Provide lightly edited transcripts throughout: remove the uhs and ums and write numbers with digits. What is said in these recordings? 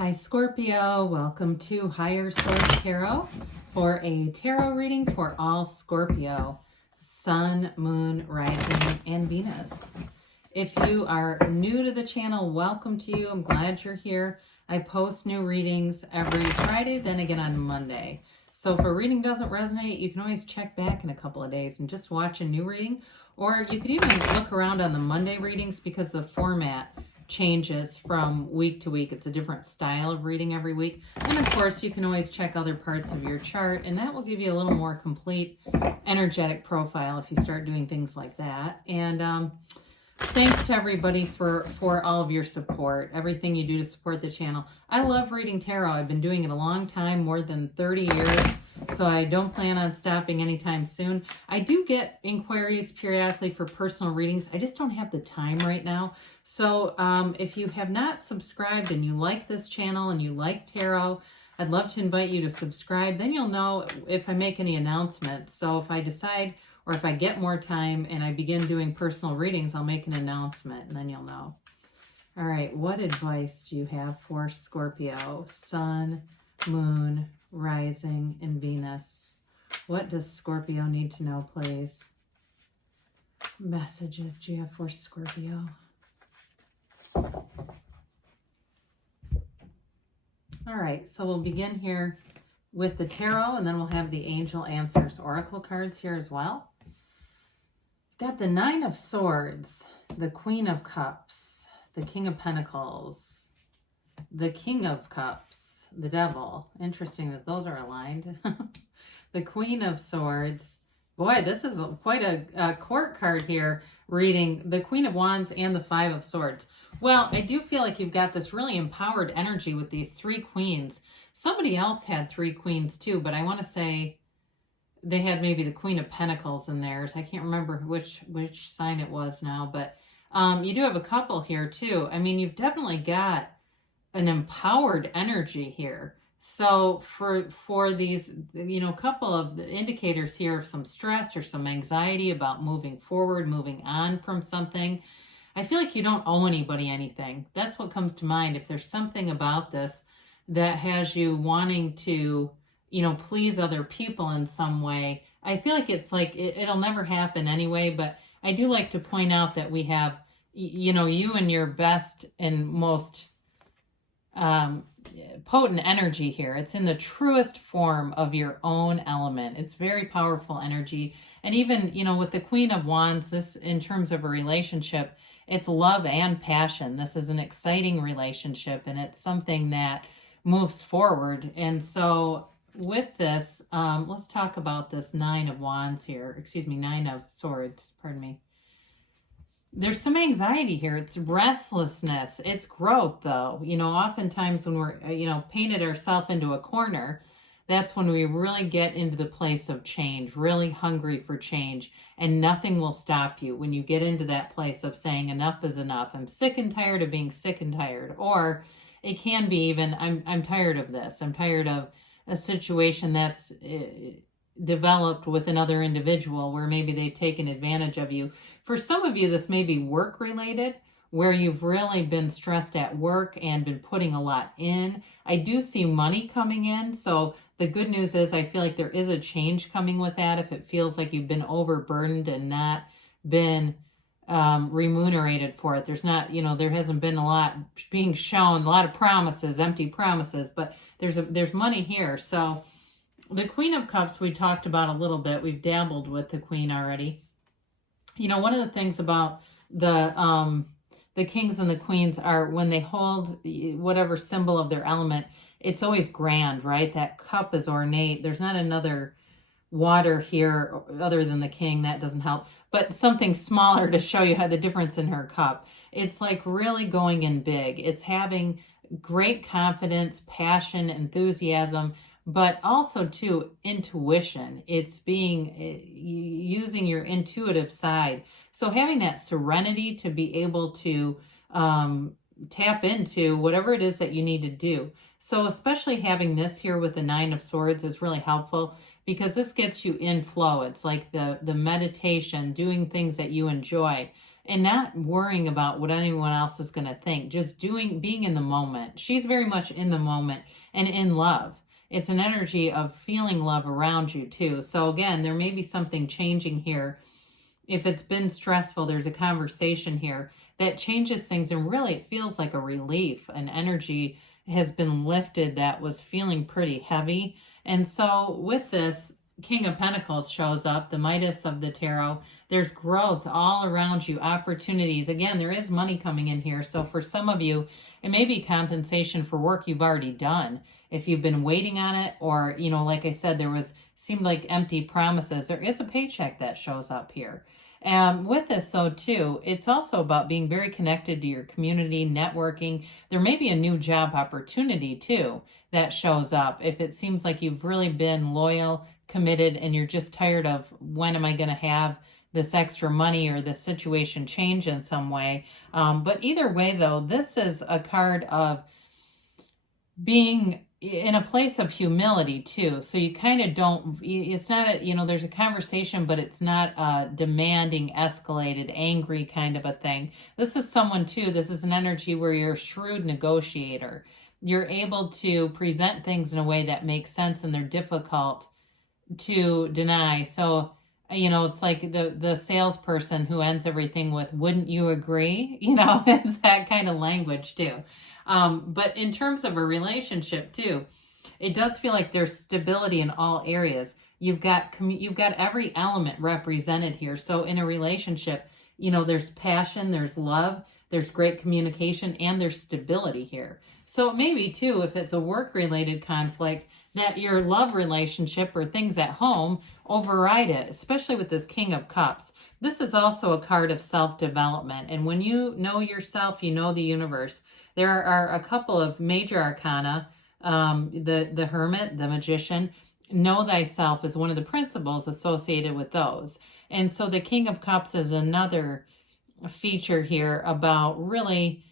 Hi Scorpio, welcome to Higher Source Tarot for a tarot reading for all Scorpio, Sun, Moon, Rising, and Venus. If you are new to the channel, welcome to you. I'm glad you're here. I post new readings every Friday, then again on Monday. So if a reading doesn't resonate, you can always check back in a couple of days and just watch a new reading. Or you could even look around on the Monday readings because the format changes from week to week. It's a different style of reading every week. And of course, you can always check other parts of your chart, and that will give you a little more complete energetic profile if you start doing things like that. And thanks to everybody for all of your support, everything you do to support the channel. I love reading tarot. I've been doing it a long time, more than 30 years. So I don't plan on stopping anytime soon. I do get inquiries periodically for personal readings. I just don't have the time right now. So if you have not subscribed and you like this channel and you like tarot, I'd love to invite you to subscribe. Then you'll know if I make any announcements. So if I decide or if I get more time and I begin doing personal readings, I'll make an announcement and then you'll know. All right, what advice do you have for Scorpio, Sun, Moon, Rising, and Venus? What does Scorpio need to know, please? Messages do you have for Scorpio? All right, so we'll begin here with the tarot, and then we'll have the Angel Answers Oracle cards here as well. Got the Nine of Swords, the Queen of Cups, the King of Pentacles, the King of Cups, the Devil. Interesting that those are aligned. The Queen of Swords. Boy, this is quite a court card here, reading the Queen of Wands and the Five of Swords. Well, I do feel like you've got this really empowered energy with these three queens. Somebody else had three queens too, but I want to say they had maybe the Queen of Pentacles in theirs. I can't remember which sign it was now, but you do have a couple here too. I mean, you've definitely got an empowered energy here. So for these, couple of the indicators here of some stress or some anxiety about moving forward, moving on from something, I feel like you don't owe anybody anything. That's what comes to mind. If there's something about this that has you wanting to, please other people in some way, I feel like it's like it'll never happen anyway. But I do like to point out that we have, you and your best and most potent energy here. It's in the truest form of your own element. It's very powerful energy. And even, with the Queen of Wands, this in terms of a relationship, it's love and passion. This is an exciting relationship, and it's something that moves forward. And so with this, let's talk about this Nine of Wands here. Nine of Swords, pardon me. There's some anxiety here. It's restlessness. It's growth, though. Oftentimes when we're, painted ourselves into a corner, that's when we really get into the place of change, really hungry for change, and nothing will stop you when you get into that place of saying enough is enough. I'm sick and tired of being sick and tired. Or it can be even, I'm tired of this. I'm tired of a situation that's developed with another individual where maybe they've taken advantage of you. For some of you, this may be work related, where you've really been stressed at work and been putting a lot in. I do see money coming in. So the good news is I feel like there is a change coming with that. If it feels like you've been overburdened and not been remunerated for it. There's not, there hasn't been a lot being shown, a lot of promises, empty promises, but there's money here. So the Queen of Cups we talked about a little bit. We've dabbled with the Queen already. One of the things about the kings and the queens are when they hold whatever symbol of their element, it's always grand, right? That cup is ornate. There's not another water here other than the king. That doesn't help. But something smaller to show you how the difference in her cup. It's like really going in big. It's having great confidence, passion, enthusiasm, but also too intuition. It's using your intuitive side. So having that serenity to be able to tap into whatever it is that you need to do. So especially having this here with the Nine of Swords is really helpful because this gets you in flow. It's like the meditation, doing things that you enjoy. and not worrying about what anyone else is going to think, just being in the moment. She's very much in the moment and in love. It's an energy of feeling love around you too. So again, there may be something changing here. If it's been stressful, there's a conversation here that changes things, and really it feels like a relief. An energy has been lifted that was feeling pretty heavy. And so with this, King of Pentacles shows up, the Midas of the tarot. There's growth all around you, opportunities. Again, there is money coming in here. So for some of you, it may be compensation for work you've already done. If you've been waiting on it, or, you know, like I said, seemed like empty promises, there is a paycheck that shows up here. With this, though, too, it's also about being very connected to your community, networking. There may be a new job opportunity, too, that shows up. If it seems like you've really been loyal, committed, and you're just tired of, when am I going to have this extra money or this situation change in some way. But either way, though, this is a card of being in a place of humility too. So you kind of don't, it's not there's a conversation, but it's not a demanding, escalated, angry kind of a thing. This is someone too, this is an energy where you're a shrewd negotiator. You're able to present things in a way that makes sense, and they're difficult to deny. So, it's like the salesperson who ends everything with, wouldn't you agree? It's that kind of language too. But in terms of a relationship too, it does feel like there's stability in all areas. You've got every element represented here. So in a relationship, there's passion, there's love, there's great communication, and there's stability here. So maybe too, if it's a work-related conflict, that your love relationship or things at home override it, especially with this King of Cups. This is also a card of self-development. And when you know yourself, you know the universe. There are a couple of major arcana, the Hermit, the Magician. Know thyself is one of the principles associated with those. And so the King of Cups is another feature here about really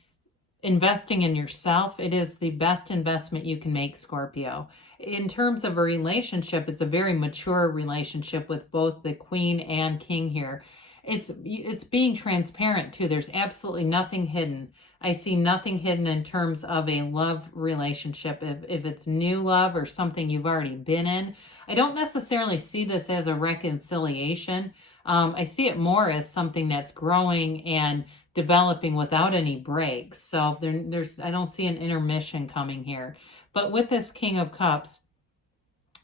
investing in yourself. It is the best investment you can make, Scorpio. In terms of a relationship, it's a very mature relationship with both the Queen and King here. It's being transparent too. There's absolutely nothing hidden. I see nothing hidden in terms of a love relationship. If it's new love or something you've already been in, I don't necessarily see this as a reconciliation. I see it more as something that's growing and developing without any breaks. So I don't see an intermission coming here. But with this King of Cups,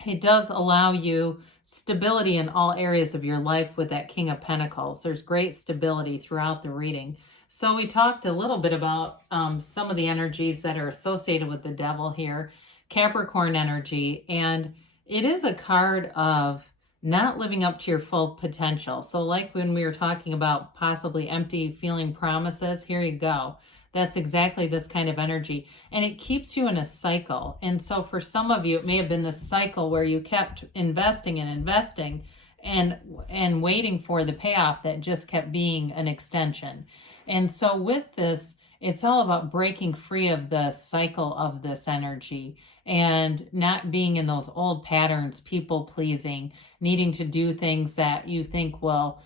it does allow you stability in all areas of your life with that King of Pentacles. There's great stability throughout the reading. So we talked a little bit about some of the energies that are associated with the Devil here, Capricorn energy, and it is a card of not living up to your full potential. So like when we were talking about possibly empty feeling promises, here you go. That's exactly this kind of energy. And it keeps you in a cycle. And so for some of you, it may have been this cycle where you kept investing and investing and waiting for the payoff that just kept being an extension. And so with this, it's all about breaking free of the cycle of this energy and not being in those old patterns, people pleasing, needing to do things that you think will,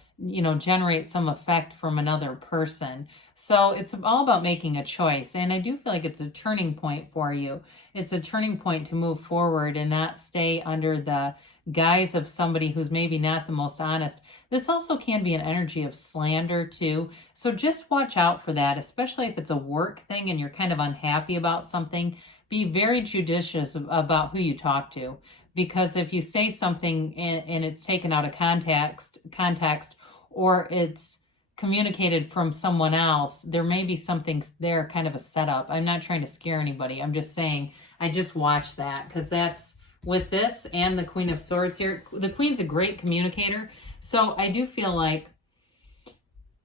generate some effect from another person. So it's all about making a choice. And I do feel like it's a turning point for you. It's a turning point to move forward and not stay under the guise of somebody who's maybe not the most honest. This also can be an energy of slander too. So just watch out for that, especially if it's a work thing and you're kind of unhappy about something. Be very judicious about who you talk to, because if you say something and it's taken out of context, or it's communicated from someone else, there may be something there, kind of a setup. I'm not trying to scare anybody. I'm just saying, I just watch that, because that's with this and the Queen of Swords here. The Queen's a great communicator. So I do feel like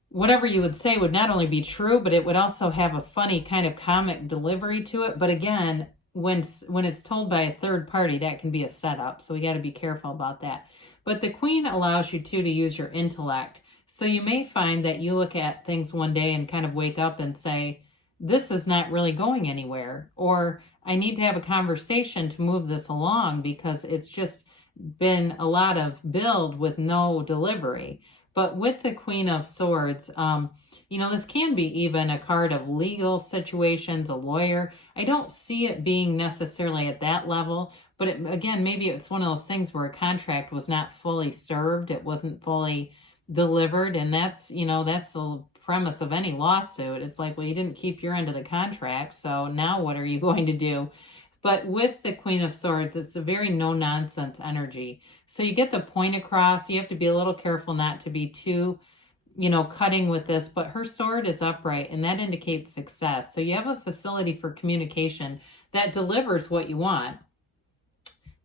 whatever you would say would not only be true, but it would also have a funny kind of comic delivery to it. But again, when it's told by a third party, that can be a setup. So we got to be careful about that. But the Queen allows you to use your intellect. So you may find that you look at things one day and kind of wake up and say, this is not really going anywhere, or I need to have a conversation to move this along because it's just been a lot of build with no delivery. But with the Queen of Swords, you know, this can be even a card of legal situations, a lawyer. I don't see it being necessarily at that level, but again, maybe it's one of those things where a contract was not fully served, it wasn't fully delivered, and that's, you know, that's the premise of any lawsuit. It's like, well, you didn't keep your end of the contract, so now what are you going to do? But with the Queen of Swords, it's a very no-nonsense energy. So you get the point across. You have to be a little careful not to be too, you know, cutting with this. But her sword is upright, and that indicates success. So you have a facility for communication that delivers what you want.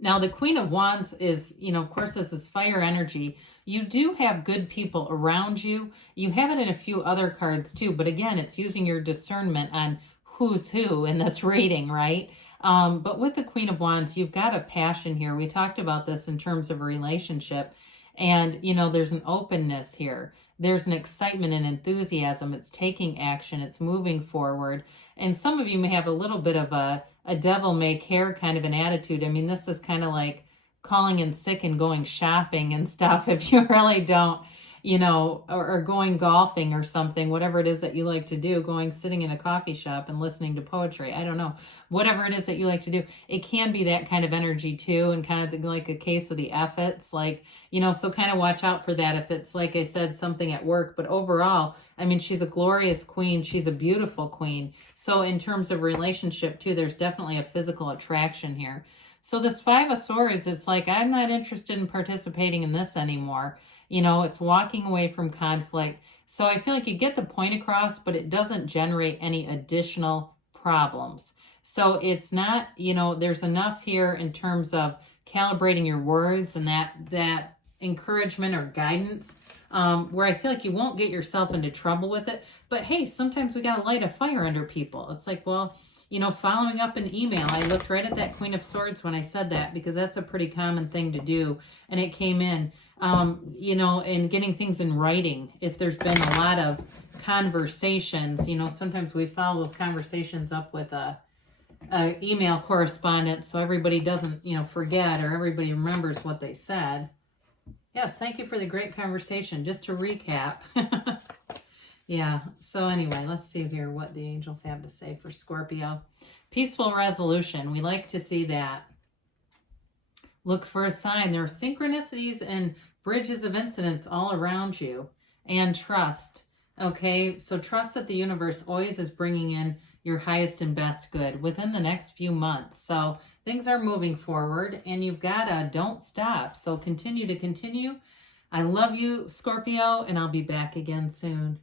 Now, the Queen of Wands is, you know, of course, this is fire energy. You do have good people around you. You have it in a few other cards too. But again, it's using your discernment on who's who in this reading, right? But with the Queen of Wands, you've got a passion here. We talked about this in terms of a relationship. And, you know, there's an openness here. There's an excitement and enthusiasm. It's taking action. It's moving forward. And some of you may have a little bit of a devil may care kind of an attitude. I mean, this is kind of like calling in sick and going shopping and stuff if you really don't, you know, or going golfing or something, whatever it is that you like to do, going sitting in a coffee shop and listening to poetry. I don't know. Whatever it is that you like to do, it can be that kind of energy too, and kind of like a case of the efforts, like, you know, so kind of watch out for that if it's, like I said, something at work. But overall, I mean, she's a glorious queen. She's a beautiful queen. So in terms of relationship too, there's definitely a physical attraction here. So this Five of Swords, it's like, I'm not interested in participating in this anymore. You know, it's walking away from conflict. So I feel like you get the point across, but it doesn't generate any additional problems. So it's not, you know, there's enough here in terms of calibrating your words and that encouragement or guidance, where I feel like you won't get yourself into trouble with it. But hey, sometimes we got to light a fire under people. It's like, well, you know, following up an email. I looked right at that Queen of Swords when I said that, because that's a pretty common thing to do. And it came in, you know, and getting things in writing. If there's been a lot of conversations, you know, sometimes we follow those conversations up with a email correspondence so everybody doesn't, you know, forget, or everybody remembers what they said. Yes, thank you for the great conversation. Just to recap. Yeah, so anyway, let's see here what the angels have to say for Scorpio. Peaceful resolution. We like to see that. Look for a sign. There are synchronicities and bridges of incidents all around you. And trust. Okay, so trust that the universe always is bringing in your highest and best good within the next few months. So things are moving forward, and you've got to don't stop. So continue to continue. I love you, Scorpio, and I'll be back again soon.